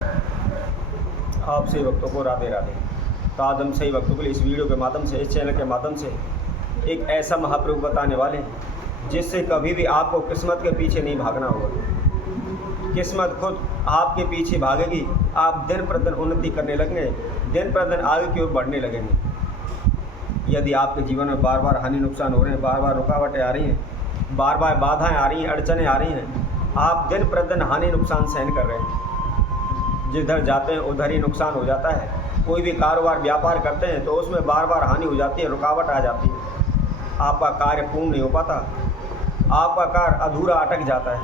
आप सही वक्तों को राधे राधे। तो आज हम सही वक्तों के लिए इस वीडियो के माध्यम से, इस चैनल के माध्यम से एक ऐसा महाप्रयोग बताने वाले हैं जिससे कभी भी आपको किस्मत के पीछे नहीं भागना होगा। किस्मत खुद आपके पीछे भागेगी। आप दिन प्रतिदिन उन्नति करने लगेंगे, दिन प्रतिदिन आगे की ओर बढ़ने लगेंगे। यदि आपके जीवन में बार बार हानि नुकसान हो रहे हैं, बार बार रुकावटें आ रही हैं, बार बार बाधाएं आ रही हैं, अड़चनें आ रही हैं, आप दिन प्रतिदिन हानि नुकसान सहन कर रहे हैं, जिधर जाते हैं उधर ही नुकसान हो जाता है। कोई भी कारोबार व्यापार करते हैं तो उसमें बार बार हानि हो जाती है, रुकावट आ जाती है, आपका कार्य पूर्ण नहीं हो पाता, आपका कार्य अधूरा अटक जाता है।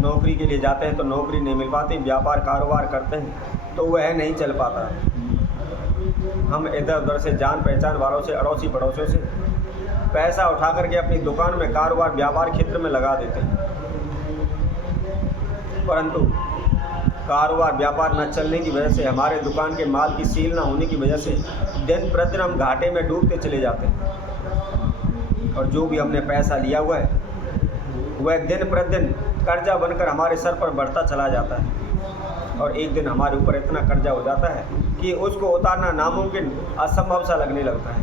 नौकरी के लिए जाते हैं तो नौकरी नहीं मिल पाती, व्यापार कारोबार करते हैं तो वह नहीं चल पाता। हम इधर उधर से जान पहचान वालों से, अड़ोसी पड़ोसियों से पैसा उठा करके अपनी दुकान में, कारोबार व्यापार क्षेत्र में लगा देते हैं, परंतु कारोबार व्यापार न चलने की वजह से, हमारे दुकान के माल की सील न होने की वजह से दिन प्रतिदिन हम घाटे में डूबते चले जाते हैं। और जो भी हमने पैसा लिया हुआ है वह दिन प्रतिदिन कर्जा बनकर हमारे सर पर बढ़ता चला जाता है। और एक दिन हमारे ऊपर इतना कर्जा हो जाता है कि उसको उतारना नामुमकिन, असंभव सा लगने लगता है।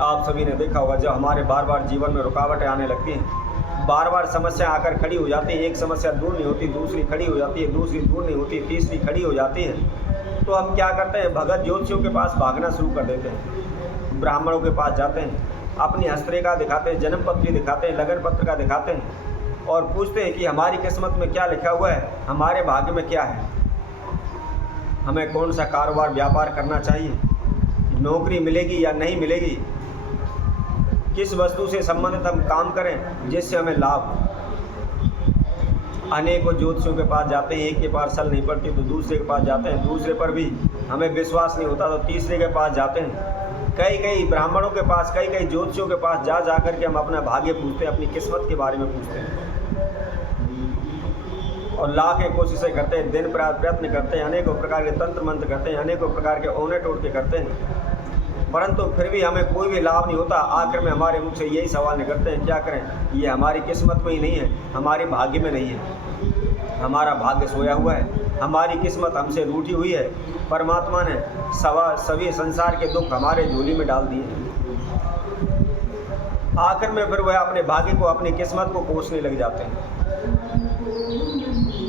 आप सभी ने देखा होगा, जब हमारे बार बार जीवन में रुकावटें आने लगती हैं, बार बार समस्या आकर खड़ी हो जाती है, एक समस्या दूर नहीं होती, दूसरी खड़ी हो जाती है, दूसरी दूर नहीं होती, तीसरी खड़ी हो जाती है, तो हम क्या करते हैं, भगत ज्योतिषियों के पास भागना शुरू कर देते हैं, ब्राह्मणों के पास जाते हैं, अपनी हस्तरेखा दिखाते हैं, जन्म पत्री दिखाते हैं, लगन पत्रिका दिखाते हैं और पूछते हैं कि हमारी किस्मत में क्या लिखा हुआ है, हमारे भाग्य में क्या है, हमें कौन सा कारोबार व्यापार करना चाहिए, नौकरी मिलेगी या नहीं मिलेगी, किस वस्तु से संबंधित हम काम करें जिससे हमें लाभ हो। अनेकों ज्योतिषियों के पास जाते हैं, एक के पास सल नहीं पड़ती तो दूसरे के पास जाते हैं, दूसरे पर भी हमें विश्वास नहीं होता तो तीसरे के पास जाते हैं, कई ब्राह्मणों के पास, कई ज्योतिषियों के पास जा कर के हम अपना भाग्य पूछते हैं, अपनी किस्मत के बारे में पूछते हैं और लाखें कोशिशें करते हैं, दिन प्रयत्न करते हैं, अनेकों प्रकार के तंत्र मंत्र करते हैं, अनेकों प्रकार के औने टोटके करते हैं, परंतु फिर भी हमें कोई भी लाभ नहीं होता। आखिर में हमारे मुख से यही सवाल निकलते हैं, क्या करें, ये हमारी किस्मत में ही नहीं है, हमारे भाग्य में नहीं है, हमारा भाग्य सोया हुआ है, हमारी किस्मत हमसे रूठी हुई है, परमात्मा ने सभी संसार के दुख हमारे झोली में डाल दिए। आखिर में फिर वह अपने भाग्य को, अपनी किस्मत को कोसने लग जाते हैं।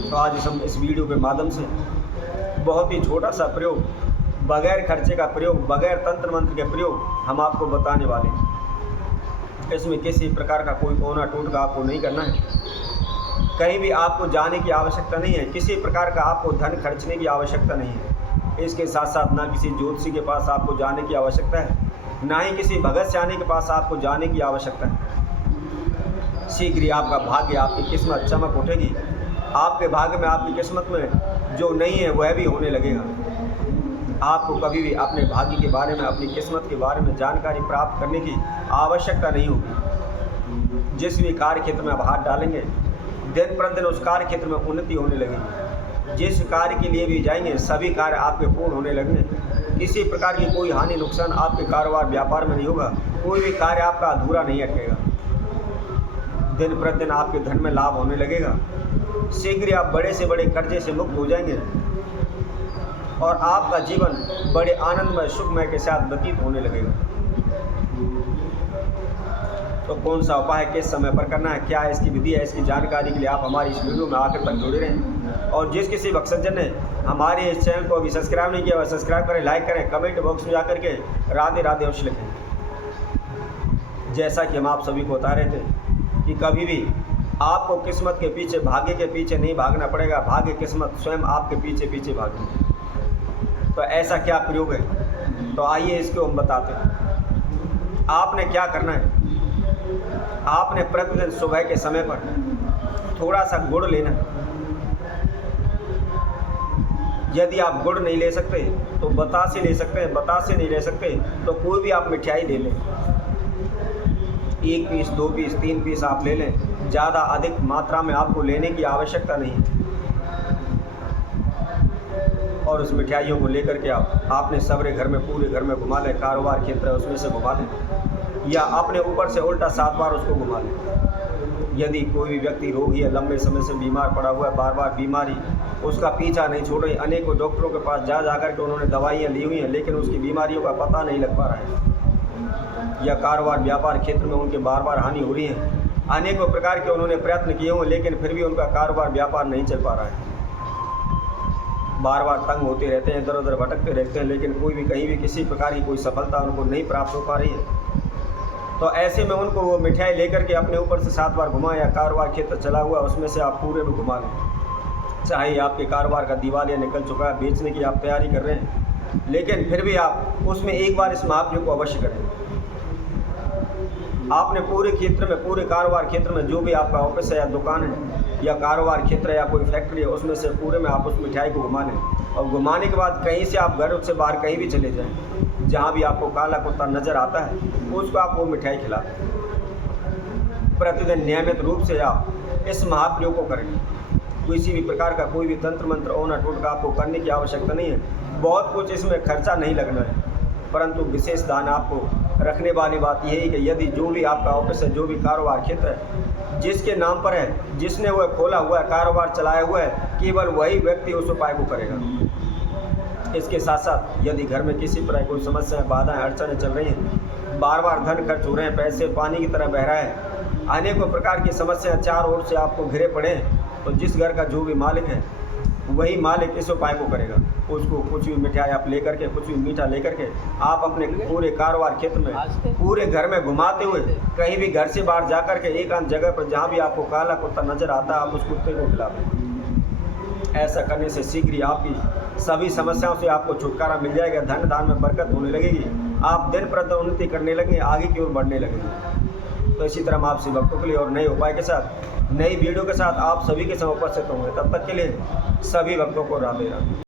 तो आज हम इस वीडियो के माध्यम से बहुत ही छोटा सा प्रयोग, बगैर खर्चे का प्रयोग, बगैर तंत्र मंत्र के प्रयोग हम आपको बताने वाले हैं। इसमें किसी प्रकार का कोई औना टोटका आपको नहीं करना है, कहीं भी आपको जाने की आवश्यकता नहीं है, किसी प्रकार का आपको धन खर्चने की आवश्यकता नहीं है। इसके साथ साथ ना किसी ज्योतिषी के पास आपको जाने की आवश्यकता है, ना ही किसी भगत सियानी के पास आपको जाने की आवश्यकता है। शीघ्र ही आपका भाग्य, आपकी किस्मत चमक उठेगी। आपके भाग्य में, आपकी किस्मत में जो नहीं है वह भी होने लगेगा। आपको कभी भी अपने भाग्य के बारे में, अपनी किस्मत के बारे में जानकारी प्राप्त करने की आवश्यकता नहीं होगी। जिस भी कार्य क्षेत्र में आप हाथ डालेंगे, दिन प्रतिदिन उस कार्य क्षेत्र में उन्नति होने लगेगी। जिस कार्य के लिए भी जाएंगे, सभी कार्य आपके पूर्ण होने लगेंगे। किसी प्रकार की कोई हानि नुकसान आपके कारोबार व्यापार में नहीं होगा, कोई भी कार्य आपका अधूरा नहीं अटकेगा। दिन प्रतिदिन आपके धन में लाभ होने लगेगा। शीघ्र आप बड़े से बड़े कर्जे से मुक्त हो जाएंगे और आपका जीवन बड़े आनंदमय, सुखमय के साथ व्यतीत होने लगेगा। तो कौन सा उपाय किस समय पर करना है, क्या है इसकी विधि है, इसकी जानकारी के लिए आप हमारी इस वीडियो में आखिर तक जुड़े रहें। और जिस किसी भक्तजन ने हमारे इस चैनल को अभी सब्सक्राइब नहीं किया वह सब्सक्राइब करें, लाइक करें, कमेंट बॉक्स में जाकर के राधे राधे अवश्य लिखें। जैसा कि हम आप सभी को बता रहे थे कि कभी भी आपको किस्मत के पीछे, भाग्य के पीछे नहीं भागना पड़ेगा, भाग्य किस्मत स्वयं आपके पीछे पीछे भागेगी। तो ऐसा क्या प्रयोग है, तो आइए इसको हम बताते हैं। आपने क्या करना है, आपने प्रतिदिन सुबह के समय पर थोड़ा सा गुड़ लेना। यदि आप गुड़ नहीं ले सकते तो बतासे ले सकते हैं, बतासे नहीं ले सकते तो कोई भी आप मिठाई ले लें, 1 पीस, 2 पीस, 3 पीस आप ले लें, ज़्यादा अधिक मात्रा में आपको लेने की आवश्यकता नहीं है। और उस मिठाइयों को लेकर के आपने सबरे घर में, पूरे घर में घुमा लें, कारोबार क्षेत्र है उसमें से घुमा लें, या अपने ऊपर से उल्टा 7 बार उसको घुमा लें। यदि कोई भी व्यक्ति रोगी है, लंबे समय से बीमार पड़ा हुआ है, बार बार बीमारी उसका पीछा नहीं छोड़ रही, अनेकों डॉक्टरों के पास जा कर के उन्होंने दवाइयाँ ली हुई हैं, लेकिन उसकी बीमारियों का पता नहीं लग पा रहा है, या कारोबार व्यापार क्षेत्र में उनके बार बार हानि हो रही है, अनेकों प्रकार के उन्होंने प्रयत्न किए हों, लेकिन फिर भी उनका कारोबार व्यापार नहीं चल पा रहा है, बार बार तंग होते रहते हैं, इधर उधर भटकते रहते हैं, लेकिन कोई भी कहीं भी किसी प्रकार की कोई सफलता उनको नहीं प्राप्त हो पा रही है। तो ऐसे में उनको वो मिठाई लेकर के अपने ऊपर से 7 बार घुमा, या कारोबार क्षेत्र चला हुआ उसमें से आप पूरे में घुमा लें, चाहे आपके कारोबार का दिवालिया निकल चुका है, बेचने की आप तैयारी कर रहे हैं, लेकिन फिर भी आप उसमें एक बार इस महाप्रयोग को अवश्य करें। आपने पूरे क्षेत्र में, पूरे कारोबार क्षेत्र में जो भी आपका ऑफिस है या दुकान है या कारोबार क्षेत्र है या कोई फैक्ट्री है, उसमें से पूरे में आप उस मिठाई को घुमा लें, और घुमाने के बाद कहीं से आप घर से बाहर कहीं भी चले जाएं, जहाँ भी आपको काला कुत्ता नज़र आता है उसको आप वो मिठाई खिला दें। प्रतिदिन नियमित रूप से आप इस महाप्रयोग को करें। किसी भी प्रकार का कोई भी तंत्र मंत्र ओना टोटका आपको करने की आवश्यकता नहीं है, बहुत कुछ इसमें खर्चा नहीं लगना है, परंतु विशेष ध्यान आपको रखने वाली बात यही है कि यदि जो भी आपका ऑफिस है, जो भी कारोबार क्षेत्र है, जिसके नाम पर है, जिसने वह खोला हुआ है, कारोबार चलाया हुआ है, केवल वही व्यक्ति उस उपाय को करेगा। इसके साथ साथ यदि घर में किसी तरह कोई समस्याएं, बाधाएं, अड़चनें चल रही हैं, बार बार धन खर्च हो रहे हैं, पैसे पानी की तरह बह रहा है, अनेकों प्रकार की समस्याएं चारों ओर से आपको घिरे पड़े हैं, तो जिस घर का जो भी मालिक है वही मालिक इस उपाय को करेगा। उसको कुछ भी मिठाई आप लेकर के, कुछ भी मीठा लेकर के आप अपने पूरे कारोबार क्षेत्र में, पूरे घर में घुमाते हुए कहीं भी घर से बाहर जाकर के एकांत जगह पर जहाँ भी आपको काला कुत्ता नजर आता है, आप उस कुत्ते को खिला दें। ऐसा करने से शीघ्र ही आपकी सभी समस्याओं से आपको छुटकारा मिल जाएगा, धन दान में बरकत होने लगेगी, आप दिन प्रतिदिन उन्नति करने लगेंगे, आगे की ओर बढ़ने लगेंगे। तो इसी तरह हम आपसे भक्तों के लिए और नए उपाय के साथ, नई वीडियो के साथ आप सभी के समय उपस्थित होंगे। तब तक के लिए सभी भक्तों को राधे राधे।